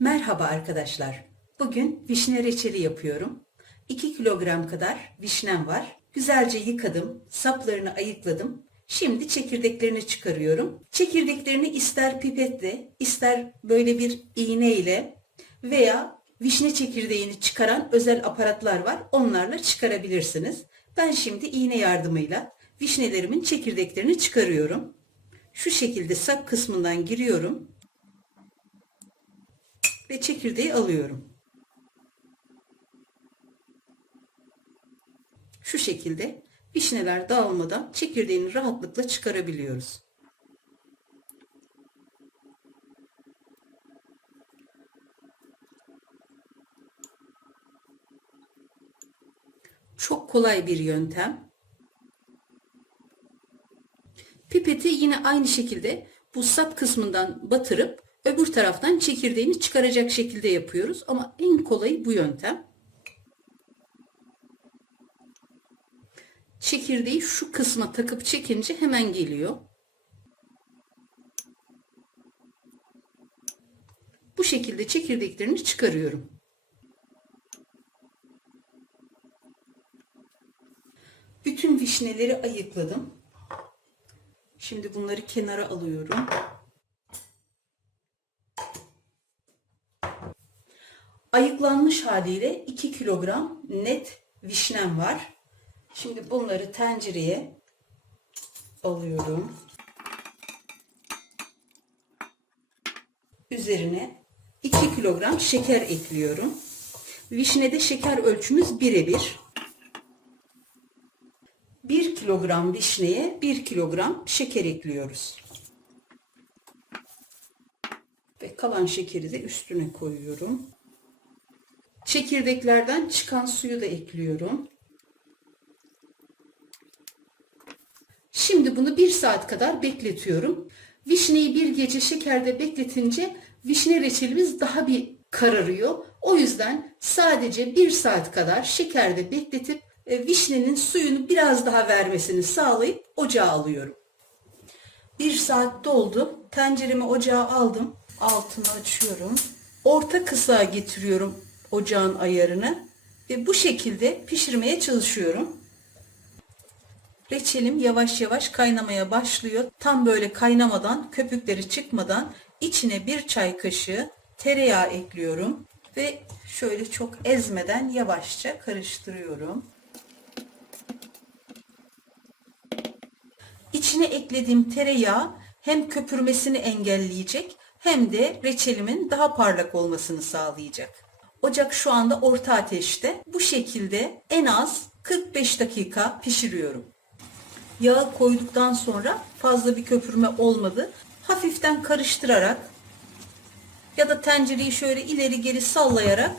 Merhaba arkadaşlar. Bugün vişne reçeli yapıyorum. 2 kilogram kadar vişnem var. Güzelce yıkadım, saplarını ayıkladım. Şimdi çekirdeklerini çıkarıyorum. Çekirdeklerini ister pipetle, ister böyle bir iğneyle veya vişne çekirdeğini çıkaran özel aparatlar var. Onlarla çıkarabilirsiniz. Ben şimdi iğne yardımıyla vişnelerimin çekirdeklerini çıkarıyorum. Şu şekilde sap kısmından giriyorum ve çekirdeği alıyorum. Şu şekilde vişneler dağılmadan çekirdeğini rahatlıkla çıkarabiliyoruz. Çok kolay bir yöntem. Pipeti yine aynı şekilde bu sap kısmından batırıp öbür taraftan çekirdeğini çıkaracak şekilde yapıyoruz. Ama en kolayı bu yöntem. Çekirdeği şu kısma takıp çekince hemen geliyor. Bu şekilde çekirdeklerini çıkarıyorum. Bütün vişneleri ayıkladım. Şimdi bunları kenara alıyorum. Ayıklanmış haliyle 2 kilogram net vişnem var. Şimdi bunları tencereye alıyorum. Üzerine 2 kilogram şeker ekliyorum. Vişnede şeker ölçümüz birebir. 1 kilogram vişneye 1 kilogram şeker ekliyoruz. Ve kalan şekeri de üstüne koyuyorum. Çekirdeklerden çıkan suyu da ekliyorum. Şimdi bunu bir saat kadar bekletiyorum. Vişneyi bir gece şekerde bekletince vişne reçelimiz daha bir kararıyor. O yüzden sadece bir saat kadar şekerde bekletip e, vişnenin suyunu biraz daha vermesini sağlayıp ocağa alıyorum. Bir saat doldu. Tenceremi ocağa aldım. Altını açıyorum. Orta kısığa getiriyorum ocağın ayarını ve bu şekilde pişirmeye çalışıyorum. Reçelim yavaş yavaş kaynamaya başlıyor. Tam böyle kaynamadan, köpükleri çıkmadan içine bir çay kaşığı tereyağı ekliyorum ve şöyle çok ezmeden yavaşça karıştırıyorum. İçine eklediğim tereyağı hem köpürmesini engelleyecek hem de reçelimin daha parlak olmasını sağlayacak. Ocak şu anda orta ateşte. Bu şekilde en az 45 dakika pişiriyorum. Yağı koyduktan sonra fazla bir köpürme olmadı. Hafiften karıştırarak ya da tencereyi şöyle ileri geri sallayarak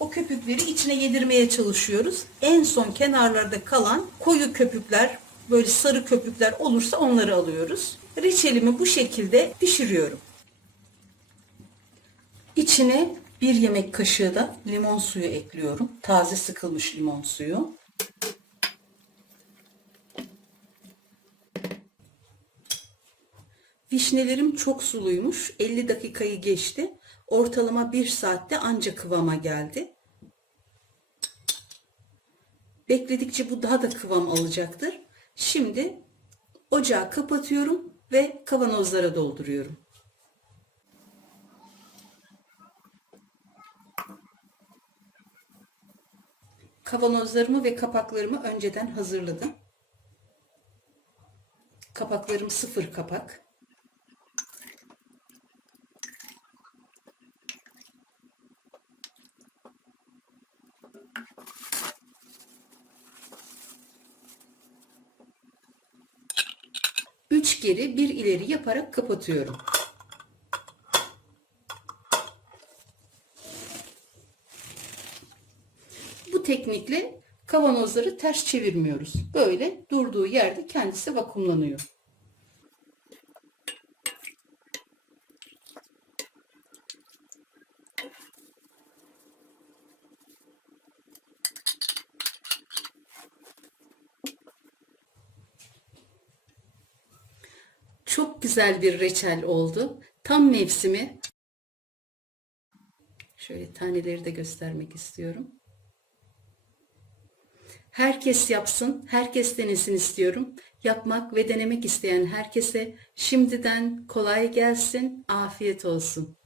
o köpükleri içine yedirmeye çalışıyoruz. En son kenarlarda kalan koyu köpükler, böyle sarı köpükler olursa onları alıyoruz. Reçelimi bu şekilde pişiriyorum. İçine bir yemek kaşığı da limon suyu ekliyorum. Taze sıkılmış limon suyu. Vişnelerim çok suluymuş. 50 dakikayı geçti. Ortalama 1 saatte anca kıvama geldi. Bekledikçe bu daha da kıvam alacaktır. Şimdi ocağı kapatıyorum ve kavanozlara dolduruyorum. Kavanozlarımı ve kapaklarımı önceden hazırladım. Kapaklarım sıfır kapak. Üç geri bir ileri yaparak kapatıyorum. Teknikle kavanozları ters çevirmiyoruz. Böyle durduğu yerde kendisi vakumlanıyor. Çok güzel bir reçel oldu. Tam mevsimi. Şöyle taneleri de göstermek istiyorum. Herkes yapsın, herkes denesin istiyorum. Yapmak ve denemek isteyen herkese şimdiden kolay gelsin, afiyet olsun.